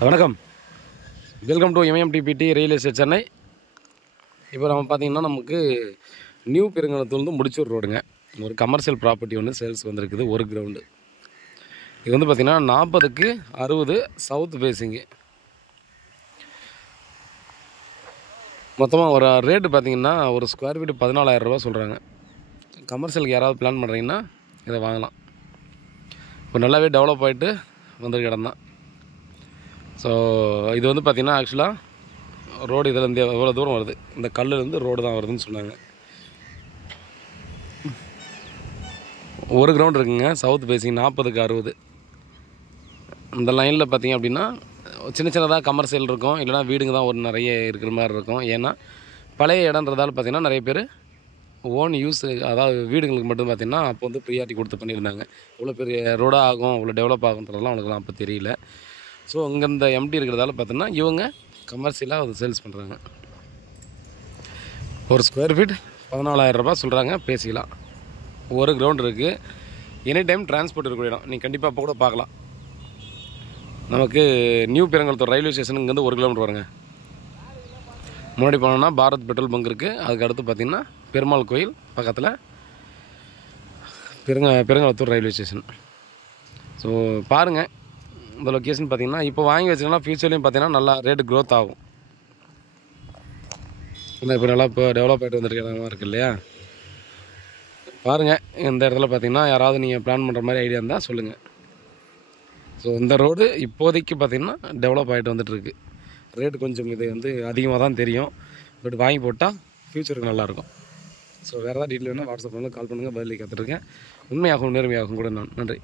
வணக்கம், welcome to MMTPT real estate Chennai. இப்போ நம்ம பார்த்திங்கன்னா நமக்கு நியூ பெருங்கலத்தூர்லேருந்து முடிச்சூர் ரோடுங்க. ஒரு கமர்ஷியல் ப்ராப்பர்ட்டி ஒன்று சேல்ஸ் வந்திருக்குது, ஒரு கிரவுண்டு. இது வந்து பார்த்திங்கன்னா 40க்கு 60 சவுத் ஃபேஸிங்கு. மொத்தமாக ஒரு ரேட்டு பார்த்திங்கன்னா ஒரு ஸ்கொயர் ஃபீட்டு 14,000 ரூபா சொல்கிறாங்க. கமர்ஷியலுக்கு யாராவது பிளான் பண்ணுறீங்கன்னா இதை வாங்கலாம். இப்போ நல்லாவே டெவலப் ஆகிட்டு வந்திருக்க இடம் தான். ஸோ இது வந்து பார்த்திங்கன்னா ஆக்சுவலாக ரோடு இதிலேருந்து எவ்வளோ தூரம் வருது, இந்த கல்லுலேருந்து ரோடு தான் வருதுன்னு சொன்னாங்க. ஒரு கிரவுண்ட் இருக்குங்க, சவுத் ஃபேஸிங் 40க்கு 60. இந்த லைனில் பார்த்திங்க அப்படின்னா சின்ன சின்னதாக கமர்ஷியல் இருக்கும், இல்லைனா வீடுங்க தான் ஒரு நிறைய இருக்கிற மாதிரி இருக்கும். ஏன்னா பழைய இடன்றதால பார்த்திங்கன்னா நிறைய பேர் ஓன் யூஸ், அதாவது வீடுங்களுக்கு மட்டும் பார்த்திங்கன்னா அப்போ வந்து ப்ரியாரிட்டி கொடுத்து பண்ணியிருந்தாங்க. இவ்வளோ பெரிய ரோடாக ஆகும், இவ்வளோ டெவலப் ஆகுன்றதெல்லாம் அவங்களுக்குலாம் அப்போ தெரியல. ஸோ இங்கே இந்த எம்டி இருக்கிறதால பார்த்தோன்னா இவங்க கமர்ஷியலாக அதை சேல்ஸ் பண்ணுறாங்க. ஒரு ஸ்கொயர் ஃபீட் 14,000 ரூபா சொல்கிறாங்க, பேசிக்கலாம். ஒரு கிரவுண்ட் இருக்குது, எனி டைம் டிரான்ஸ்போர்ட் இருக்கிற இடம். நீங்கள் கண்டிப்பாக அப்போ கூட பார்க்கலாம். நமக்கு நியூ பெருங்கலத்தூர் ரயில்வே ஸ்டேஷன் இங்கேருந்து 1 கிலோமீட்டர் வருங்க. முன்னாடி போனோம்னா பாரத் பெட்ரோல் பங்க் இருக்குது, அதுக்கு அடுத்து பார்த்திங்கன்னா பெருமாள் கோயில் பக்கத்தில் பெருங்கலத்தூர் ரயில்வே ஸ்டேஷன். ஸோ பாருங்கள், இந்த லொக்கேஷன் பார்த்திங்கன்னா இப்போ வாங்கி வச்சிங்கன்னா ஃபியூச்சர்லேயும் பார்த்திங்கன்னா நல்லா ரேட்டு க்ரோத் ஆகும். ஏன்னா இப்போ நல்லா இப்போ டெவலப் ஆகிட்டு வந்துருக்க இடமா இருக்குது இல்லையா. பாருங்கள், இந்த இடத்துல பார்த்திங்கன்னா யாராவது நீங்கள் பிளான் பண்ணுற மாதிரி ஐடியா இருந்தால் சொல்லுங்கள். ஸோ இந்த ரோடு இப்போதைக்கு பார்த்திங்கன்னா டெவலப் ஆகிட்டு வந்துட்டுருக்கு. ரேட்டு கொஞ்சம் இது வந்து அதிகமாக தான் தெரியும், பட் வாங்கி போட்டால் ஃப்யூச்சருக்கு நல்லாயிருக்கும். ஸோ வேறு ஏதாவது டீட்டெயில் வேணால் வாட்ஸ்அப் வந்து கால் பண்ணுங்கள், பதிலி காத்துட்ருக்கேன். உண்மையாகவும் நேர்மையாகவும் கூட நான். நன்றி.